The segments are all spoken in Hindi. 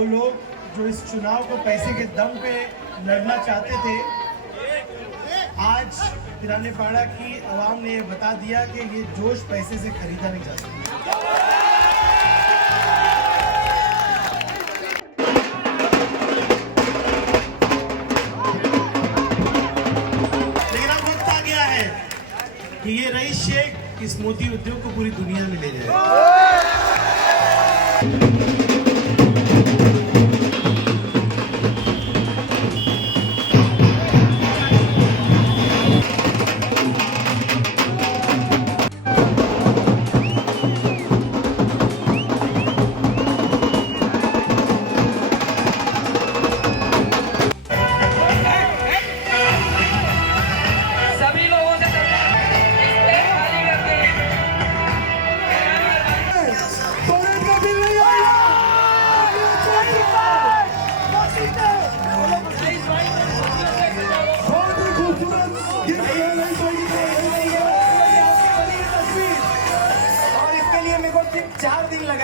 वो लोग जो इस चुनाव को पैसे के दम पे लड़ना चाहते थे, आज पिरानीपाड़ा की आवाम ने ये बता दिया कि ये जोश पैसे से खरीदा नहीं जा सकता। लेकिन अब वक्त आ गया है कि ये रईस शेख इस मोती उद्योग को पूरी दुनिया में ले जाए।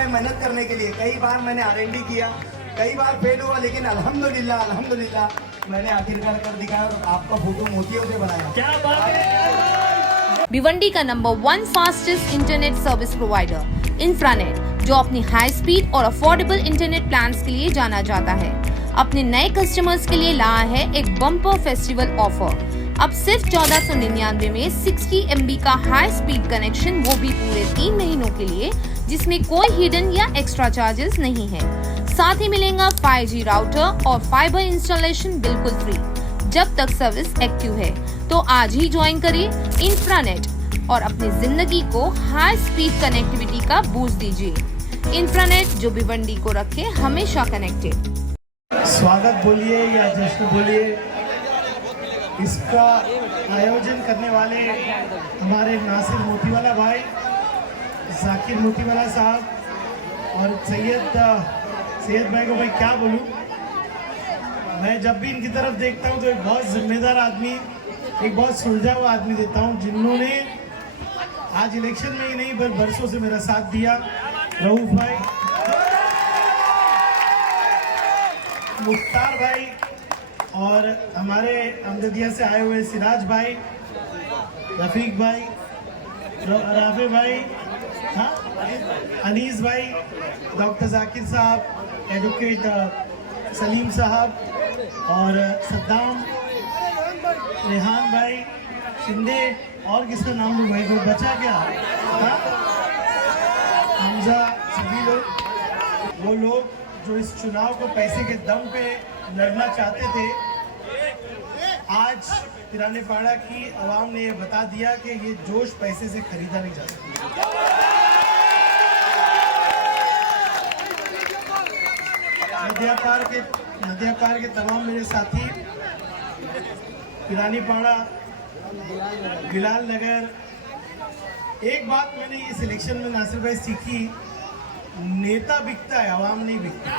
मेहनत करने के लिए कई बार मैंने R&D किया, कई बार फेल हुआ, लेकिन अल्हम्दुलिल्लाह मैंने आखिरकार कर दिखाया और आपका फोटो मोतियों से बनाया। क्या बात है। भिवंडी का number 1 fastest internet service provider Infranet, जो अपनी हाई स्पीड और अफोर्डेबल इंटरनेट प्लान्स के लिए जाना जाता है, अपने नए कस्टमर्स के लिए लाया है एक बम्पर फेस्टिवल ऑफर। अब सिर्फ 1499 में 60 MB का हाई स्पीड कनेक्शन, वो भी पूरे 3 महीनों के लिए, जिसमें कोई हिडन या एक्स्ट्रा चार्जेस नहीं है। साथ ही मिलेगा 5G राउटर और फाइबर इंस्टॉलेशन बिल्कुल फ्री जब तक सर्विस एक्टिव है। तो आज ही ज्वाइन करिए इंफ्रानेट और अपनी जिंदगी को हाई स्पीड कनेक्टिविटी का बूस्ट दीजिए। इंफ्रानेट, जो भिवंडी को रखे हमेशा कनेक्टेड। स्वागत बोलिए या जश्न बोलिए, इसका आयोजन करने वाले हमारे नासिर मोतीवाला भाई, जाकिर मोतीवाला साहब और सैयद भाई को मैं क्या बोलूं। मैं जब भी इनकी तरफ देखता हूं तो एक बहुत जिम्मेदार आदमी, एक बहुत सुलझा हुआ आदमी देता हूं, जिन्होंने आज इलेक्शन में ही नहीं बरसों से मेरा साथ दिया। रऊफ भाई, मुख्तार भाई और हमारे अमददिया से आए हुए सिराज भाई, रफीक भाई, राफे भाई, हाँ, अनीस भाई, डॉक्टर जाकिर साहब, एडवोकेट सलीम साहब और सद्दाम, रेहान भाई, शिंदे, और किसका नाम लूँ भाई, कोई बचा क्या? हाँ, हमजा, सभी लोग, वो लोग जो इस चुनाव को पैसे के दम पे लड़ना चाहते थे, आज पिरानीपाड़ा की आवाम ने ये बता दिया कि ये जोश पैसे से खरीदा नहीं जा सकता। नदियापार के तमाम मेरे साथी, पिरानीपाड़ा, बिलाल नगर, एक बात मैंने इस इलेक्शन में नासिर भाई सीखी, नेता बिकता है, आवाम नहीं बिकती।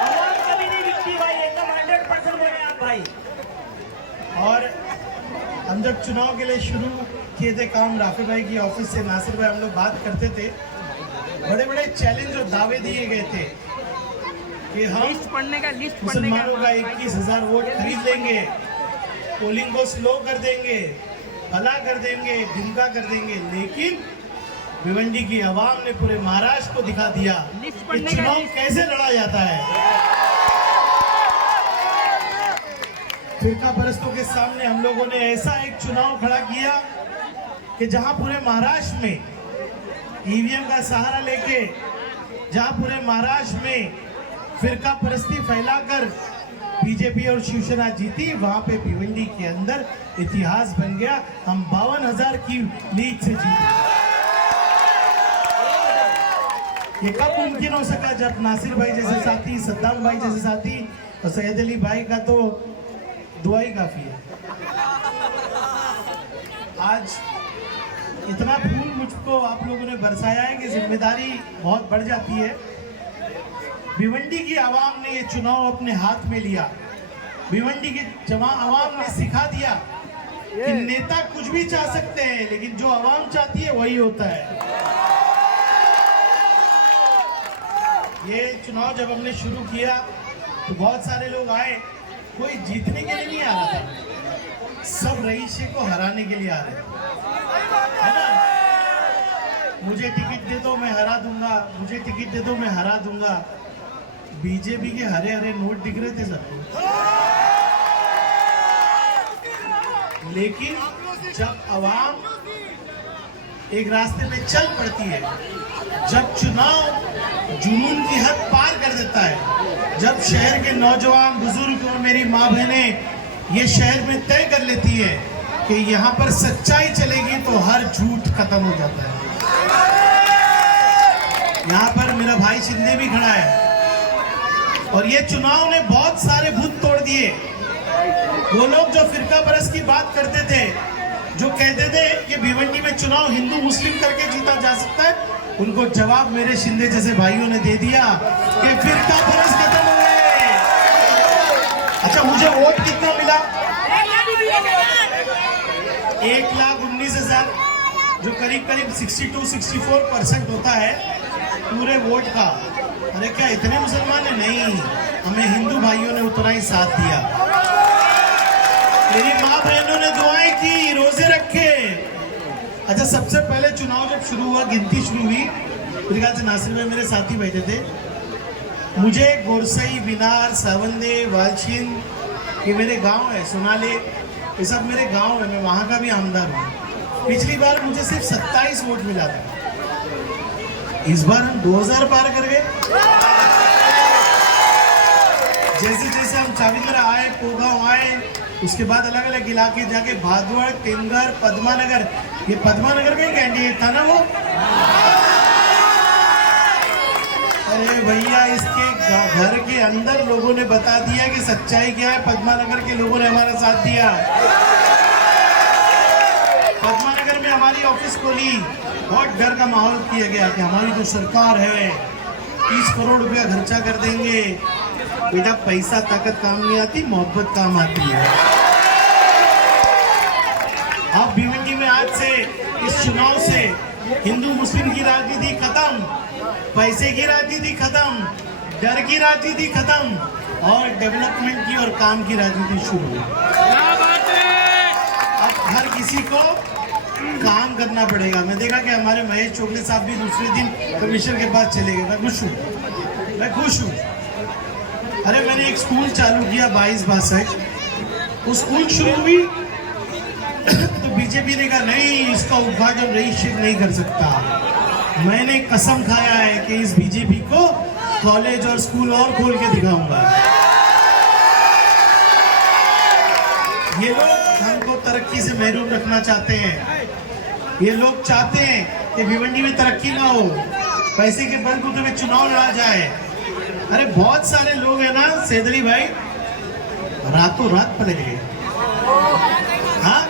आवाम कभी नहीं बिकती भाई, एकदम 100% बोले आप भाई। और हम जब चुनाव के लिए शुरू किए थे काम, राफे भाई की ऑफिस से नासिर भाई हम लोग बात करते थे, बड़े बड़े चैलेंज और दावे दिए गए थे कि हम मुसलमानों का 21,000 वोट खरीद लेंगे, पोलिंग को स्लो कर देंगे, भला कर देंगे, धमका कर देंगे। लेकिन भिवंडी की आवाम ने पूरे महाराष्ट्र को दिखा दिया कि चुनाव कैसे लड़ा जाता है। फिरका परस्तों के सामने हम लोगों ने ऐसा एक चुनाव खड़ा किया कि जहां पूरे महाराष्ट्र में ईवीएम का सहारा लेके, जहां पूरे महाराष्ट्र में फिरका परस्ती फैलाकर बीजेपी और शिवसेना जीती, वहां पे भिवंडी के अंदर इतिहास बन गया। हम 52,000 की लीड से जीते। ये कब मुमकिन हो सका? जब नासिर भाई जैसे साथी, सद्दाम भाई जैसे साथी और सैयद अली भाई का तो दुआ ही काफी है। आज इतना फूल मुझको आप लोगों ने बरसाया है कि जिम्मेदारी बहुत बढ़ जाती है। भिवंडी की आवाम ने ये चुनाव अपने हाथ में लिया। भिवंडी की आवाम ने सिखा दिया कि नेता कुछ भी चाह सकते हैं, लेकिन जो आवाम चाहती है वही होता है। ये चुनाव जब हमने शुरू किया तो बहुत सारे लोग आए, कोई जीतने के लिए नहीं आ रहा था, सब रईशे को हराने के लिए आ रहे है ना। मुझे टिकट दे दो मैं हरा दूंगा, मुझे टिकट दे दो मैं हरा दूंगा। बीजेपी के हरे हरे नोट दिख रहे थे सबको, लेकिन जब आवाम एक रास्ते पे चल पड़ती है, जब चुनाव जुनून की हद पार कर देता है, जब शहर के नौजवान बुजुर्ग और मेरी माँ बहनें ये शहर में तय कर लेती है कि यहाँ पर सच्चाई चलेगी तो हर झूठ खत्म हो जाता है। यहाँ पर मेरा भाई शिंदे भी खड़ा है और ये चुनाव ने बहुत सारे भूत तोड़ दिए। वो लोग जो फिरका परस्त की बात करते थे, जो कहते थे कि भिवंडी में चुनाव हिंदू मुस्लिम करके जीता जा सकता है, उनको जवाब मेरे शिंदे जैसे भाइयों ने दे दिया कि फिरका परस्त खत्म हो गए। अच्छा, मुझे वोट कितना मिला? 1,19,000, जो करीब करीब 62-64% होता है पूरे वोट का। अरे क्या इतने मुसलमान है? नहीं, हमें हिंदू भाइयों ने उतना ही साथ दिया। मेरी माँ बहनों ने दुआएं की, रोजे रखे। अच्छा, सबसे पहले चुनाव जब शुरू हुआ, गिनती शुरू हुई, मेरे ख्याल से नासिर में मेरे साथी बैठे थे। मुझे गोरसई, बिनार, सावंदे, वालशीन, ये मेरे गांव है, सोनाले, ये सब मेरे गांव है, मैं वहां का भी आमदार हूँ। पिछली बार मुझे सिर्फ 27 वोट मिला था, इस बार हम 2000 पार कर गए। जैसे जैसे हम चाविंद्रा आए, कोगांव आए, उसके बाद अलग अलग इलाके जाके भादवड़, टेंगर, पद्मानगर, ये पद्मानगर का ही कैंडिडेट था ना वो। अरे भैया, इसके घर के अंदर लोगों ने बता दिया कि सच्चाई क्या है। पद्मानगर के लोगों ने हमारा साथ दिया, पद्मानगर में हमारी ऑफिस खोली, बहुत डर का माहौल किया गया कि हमारी जो सरकार है 30 करोड़ रुपया खर्चा कर देंगे। बेटा, पैसा ताकत काम नहीं आती, मोहब्बत काम आती है। अब भिवंडी में आज से, इस चुनाव से हिंदू मुस्लिम की राजनीति खत्म, पैसे की राजनीति खत्म, डर की राजनीति खत्म और डेवलपमेंट की और काम की राजनीति शुरू। अब हर किसी को काम करना पड़ेगा। मैं देखा कि हमारे महेश चोगले साहब भी दूसरे दिन कमिश्नर के पास चले गए। मैं खुश हूँ, मैं खुश हूँ। अरे, मैंने एक स्कूल चालू किया 22-62, वो स्कूल शुरू हुई तो बीजेपी ने कहा नहीं, इसका उद्घाटन रईस शेख नहीं कर सकता। मैंने कसम खाया है कि इस बीजेपी को कॉलेज और स्कूल और खोल के दिखाऊंगा। ये लोग हमको तरक्की से महरूम रखना चाहते हैं। ये लोग चाहते हैं कि भिवंडी में तरक्की ना हो, पैसे के बलबूते में चुनाव लड़ा जाए। अरे बहुत सारे लोग हैं ना सेदरी भाई, रातों रात पलट गए। हाँ,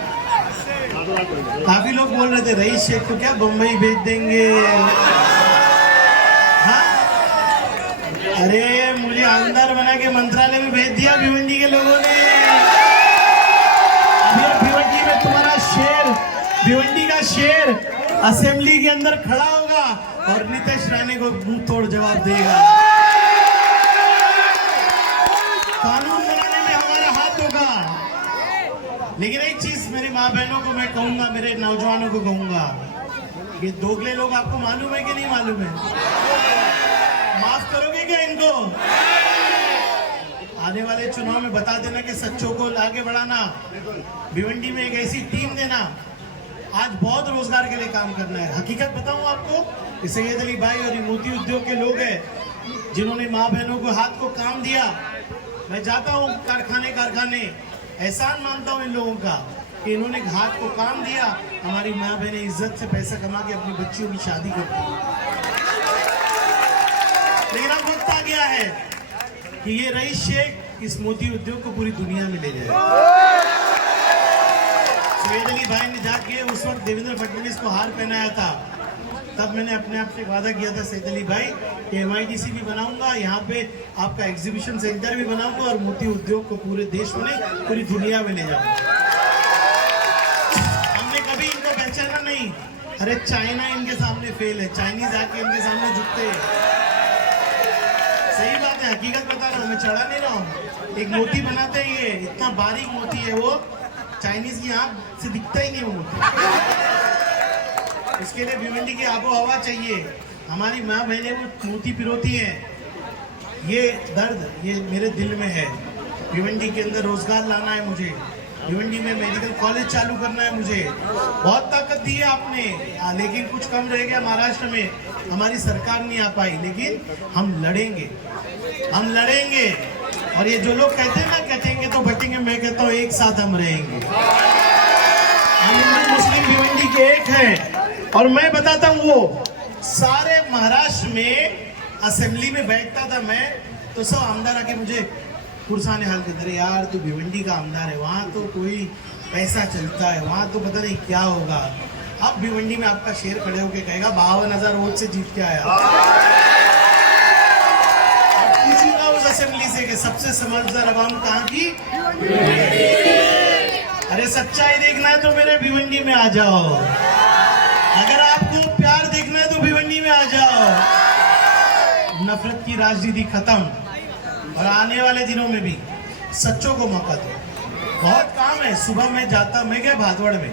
काफी लोग बोल रहे थे रईस शेख को क्या बम्बई भेज देंगे। हाँ, अरे मुझे अंदर बना के मंत्रालय में भेज दिया भिवंडी के लोगों ने। भिवंडी में तुम्हारा शेर, भिवंडी का शेर असेंबली के अंदर खड़ा होगा और नीतीश राणे को मुंह तोड़ जवाब देगा। कानून बनाने में हमारा हाथ होगा। लेकिन एक चीज मेरी माँ बहनों को मैं कहूंगा, मेरे नौजवानों को कहूंगा, ये दोगले लोग आपको मालूम है कि नहीं मालूम है? माफ करोगे क्या इनको? आने वाले चुनाव में बता देना कि सच्चों को आगे बढ़ाना, भिवंडी में एक ऐसी टीम देना। आज बहुत रोजगार के लिए काम करना है। हकीकत बताऊं आपको, सैयद अली भाई और मोती उद्योग के लोग हैं जिन्होंने माँ बहनों को हाथ को काम दिया। मैं जाता हूँ कारखाने, एहसान मानता हूँ इन लोगों का कि इन्होंने हाथ को काम दिया। हमारी माँ बहनें इज्जत से पैसा कमा के अपनी बच्चियों की शादी करती हैं। लेकिन अब वक्त आ गया है कि ये रईस शेख इस मोती उद्योग को पूरी दुनिया में ले जाए। सैयद अली भाई ने जाके उस वक्त देवेंद्र फडणवीस को हार पहनाया था, तब मैंने अपने आप से वादा किया था सैयद अली भाई कि MIDC भी बनाऊंगा, यहाँ पे आपका एग्जीबिशन सेंटर भी बनाऊंगा और मोती उद्योग को पूरे देश में, पूरी दुनिया में ले जाऊंगा। हमने कभी इनको पहचाना नहीं। अरे चाइना इनके सामने फेल है, चाइनीज आके इनके सामने झुकते हैं। सही बात है, हकीकत बता रहा हूँ, मैं चढ़ा नहीं रहा हूँ। एक मोती बनाते हैं, ये इतना बारीक मोती है, वो चाइनीज की आंख से दिखता ही नहीं वो मोती। उसके लिए भिवंडी की आबो हवा चाहिए। हमारी माँ बहनें वो मोती पिरोती हैं। ये दर्द ये मेरे दिल में है। भिवंडी के अंदर रोजगार लाना है मुझे, भिवंडी में मेडिकल कॉलेज चालू करना है मुझे। बहुत ताकत दी है आपने, लेकिन कुछ कम रह गया महाराष्ट्र में, हमारी सरकार नहीं आ पाई। लेकिन हम लड़ेंगे, हम लड़ेंगे। और ये जो लोग कहते हैं ना कटेंगे तो बटेंगे, मैं कहता हूँ एक साथ हम रहेंगे। हम हिंदू मुस्लिम भिवंडी के एक हैं। और मैं बताता हूँ, वो सारे महाराष्ट्र में असेंबली में बैठता था मैं, तो सब आमदार आके मुझे पुरसाने हाल के, अरे यार तू भिवंडी का आमदार है, वहाँ तो कोई पैसा चलता है, वहाँ तो पता नहीं क्या होगा। अब भिवंडी में आपका शेर खड़े होके कहेगा 52,000 वोट से जीत के आया। पूछूंगा उस असेंबली से कि सबसे समझदार आवाम कहाँ की? अरे सच्चाई देखना है तो मेरे भिवंडी में आ जाओ। अगर आपको प्यार देखना है तो भिवंडी में आ जाओ। नफरत की राजनीति खत्म, और आने वाले दिनों में भी सच्चों को मौका दो। बहुत काम है। सुबह मैं जाता, मैं गया भादवड़ में,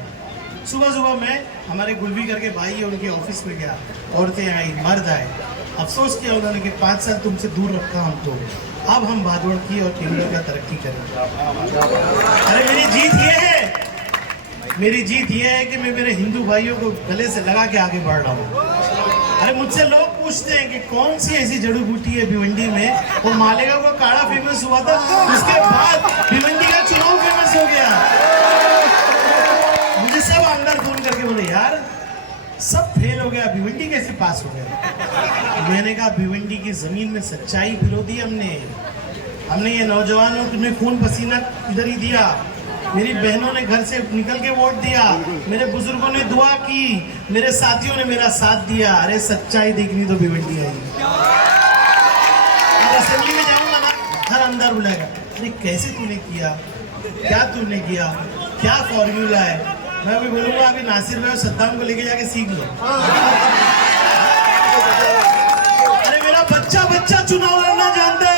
सुबह मैं हमारे गुलबी करके भाई है, उनके ऑफिस में गया, औरतें आई, मर्द आए। अफसोस किया उन्होंने कि 5 साल तुमसे दूर रखा हमको, अब हम भादवड़ की और किंगडम का तरक्की करेंगे। अरे मेरी जीत ये है, मेरी जीत ये है कि मैं मेरे हिंदू भाइयों को गले से लगा के आगे बढ़ रहा हूँ। अरे मुझसे लोग पूछते हैं कि कौन सी ऐसी जड़ी बूटी है भिवंडी में, वो मालेगांव का काढ़ा फेमस हुआ था, उसके बाद भिवंडी का चुनाव फेमस हो गया। मुझे सब आमदार फोन करके बोले यार सब फेल हो गया, भिवंडी कैसे पास हो गया? मैंने कहा भिवंडी की जमीन में सच्चाई पिरो दी हमने ये नौजवानों ने खून पसीना इधर ही दिया, मेरी बहनों ने घर से निकल के वोट दिया, मेरे बुजुर्गों ने दुआ की, मेरे साथियों ने मेरा साथ दिया। अरे सच्चाई देखनी तो भिवंडी आएगी। असेंबली में जाऊंगा ना, हर आमदार बुलाएगा, अरे कैसे तूने किया, क्या तूने किया, क्या फॉर्मूला है? मैं भी बोलूंगा अभी नासिर भाई और सद्दाम को लेके जाके सीख लो। अरे मेरा बच्चा चुनाव लड़ना जानता है।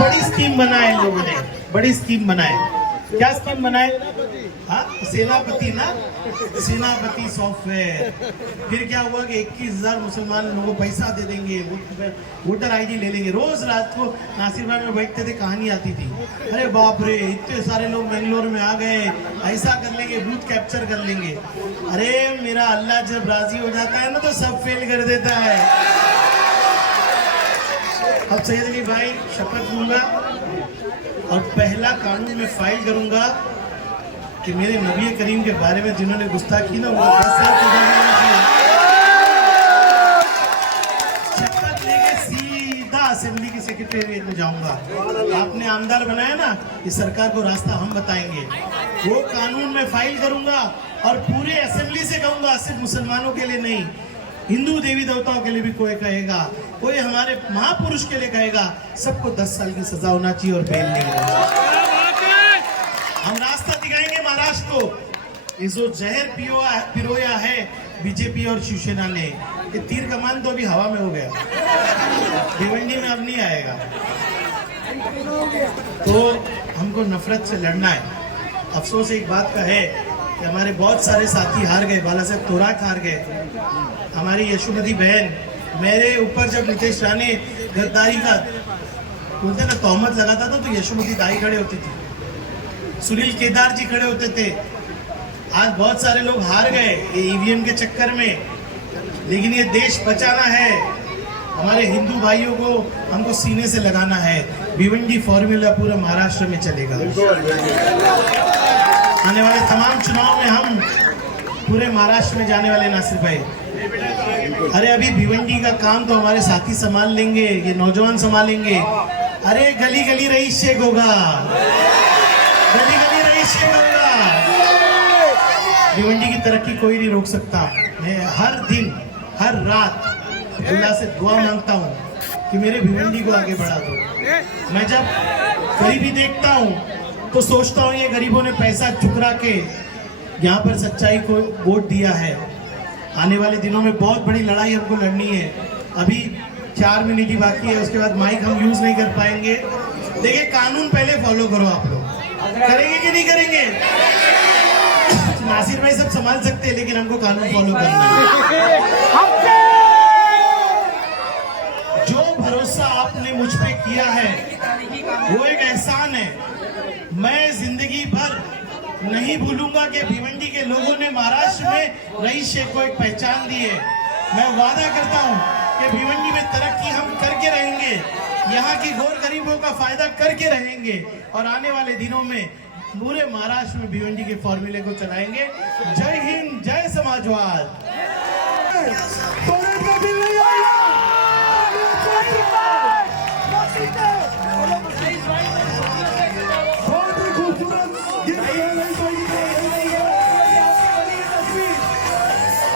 बड़ी स्कीम बनाए लोगों ने, बड़ी स्कीम बनाए। क्या स्कीम बनाए? हाँ, सेनापति ना, सेनापति सॉफ्टवेयर। फिर क्या हुआ कि 21,000 मुसलमान लोगों को पैसा दे देंगे, वोटर आईडी ले लेंगे। रोज रात को नासिर भाई में बैठते थे, कहानी आती थी, अरे बाप रे इतने सारे लोग बेंगलोर में आ गए, ऐसा कर लेंगे, बूथ कैप्चर कर लेंगे। अरे मेरा अल्लाह जब राजी हो जाता है ना तो सब फेल कर देता है। अब सैयद अली भाई शपथ लूंगा और पहला कानून में फाइल करूंगा कि मेरे नबी करीम के बारे में जिन्होंने गुस्ताखी ना उनको 10 साल शपथ लेके सीधा असेंबली की सेक्रेटेरिएट में जाऊंगा। आपने आमदार बनाया ना, इस सरकार को रास्ता हम बताएंगे। वो कानून में फाइल करूंगा और पूरे असेंबली से कहूंगा, सिर्फ मुसलमानों के लिए नहीं, हिंदू देवी देवताओं के लिए भी कोई कहेगा, कोई हमारे महापुरुष के लिए कहेगा, सबको 10 साल की सजा होना चाहिए और बेल नहीं होना चाहिए। हम रास्ता दिखाएंगे महाराष्ट्र को। ये जो जहर पिरोया है बीजेपी और शिवसेना ने, ये तीर कमान तो अभी हवा में हो गया, भिवंडी में अब नहीं आएगा। तो हमको नफरत से लड़ना है। अफसोस एक बात का है कि हमारे बहुत सारे साथी हार गए, बाला साहब तोराक हार गए, हमारी यशोमती बहन, मेरे ऊपर जब नीतीश राणे गद्दारी का बोलते ना तोहमत लगाता था तो यशोमती दाई खड़े होती थी, सुनील केदार जी खड़े होते थे। आज बहुत सारे लोग हार गए ये ईवीएम के चक्कर में, लेकिन ये देश बचाना है, हमारे हिंदू भाइयों को हमको सीने से लगाना है। भिवंडी फॉर्मूला पूरा महाराष्ट्र में चलेगा। आने वाले तमाम चुनाव में हम पूरे महाराष्ट्र में जाने वाले नासिर भाई। अरे अभी भिवंडी का काम तो हमारे साथी संभाल लेंगे, ये नौजवान संभालेंगे। अरे गली गली रईस शेख होगा, गली गली रईस शेख होगा। भिवंडी की तरक्की कोई नहीं रोक सकता। मैं हर दिन हर रात अल्लाह से दुआ मांगता हूँ कि मेरे भिवंडी को आगे बढ़ा दो। मैं जब गरीबी देखता हूँ तो सोचता हूँ ये गरीबों ने पैसा ठुकरा के यहाँ पर सच्चाई को वोट दिया है। आने वाले दिनों में बहुत बड़ी लड़ाई हमको लड़नी है। अभी 4 मिनट ही बाकी है, उसके बाद माइक हम यूज नहीं कर पाएंगे। देखिए, कानून पहले फॉलो करो आप लोग, करेंगे कि नहीं करेंगे? नासिर भाई सब संभाल सकते हैं, लेकिन हमको कानून फॉलो करना है। जो भरोसा आपने मुझ पे किया है वो एक एहसान है। मैं जिंदगी भर नहीं भूलूंगा कि भिवंडी के लोगों ने महाराष्ट्र में रईस शेख को एक पहचान दी है। मैं वादा करता हूं कि भिवंडी में तरक्की हम करके रहेंगे, यहाँ की गौर गरीबों का फायदा करके रहेंगे और आने वाले दिनों में पूरे महाराष्ट्र में भिवंडी के फॉर्मूले को चलाएंगे। जय हिंद, जय समाजवाद।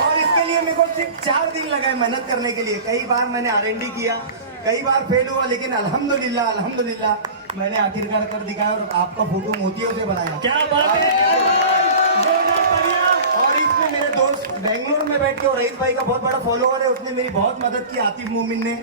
और इसके लिए मेरे को सिर्फ 4 दिन लगा है मेहनत करने के लिए। कई बार मैंने R&D किया, कई बार फेल हुआ, लेकिन अल्हम्दुलिल्लाह अल्हम्दुलिल्लाह मैंने आखिरकार कर दिखाया और आपका फोटो मोतियों से बनाया। क्या बात है। और इसमें मेरे दोस्त बेंगलुरु में बैठ के और रईस भाई का बहुत बड़ा फॉलोअर है, उसने मेरी बहुत मदद की, आतिफ मोमिन ने।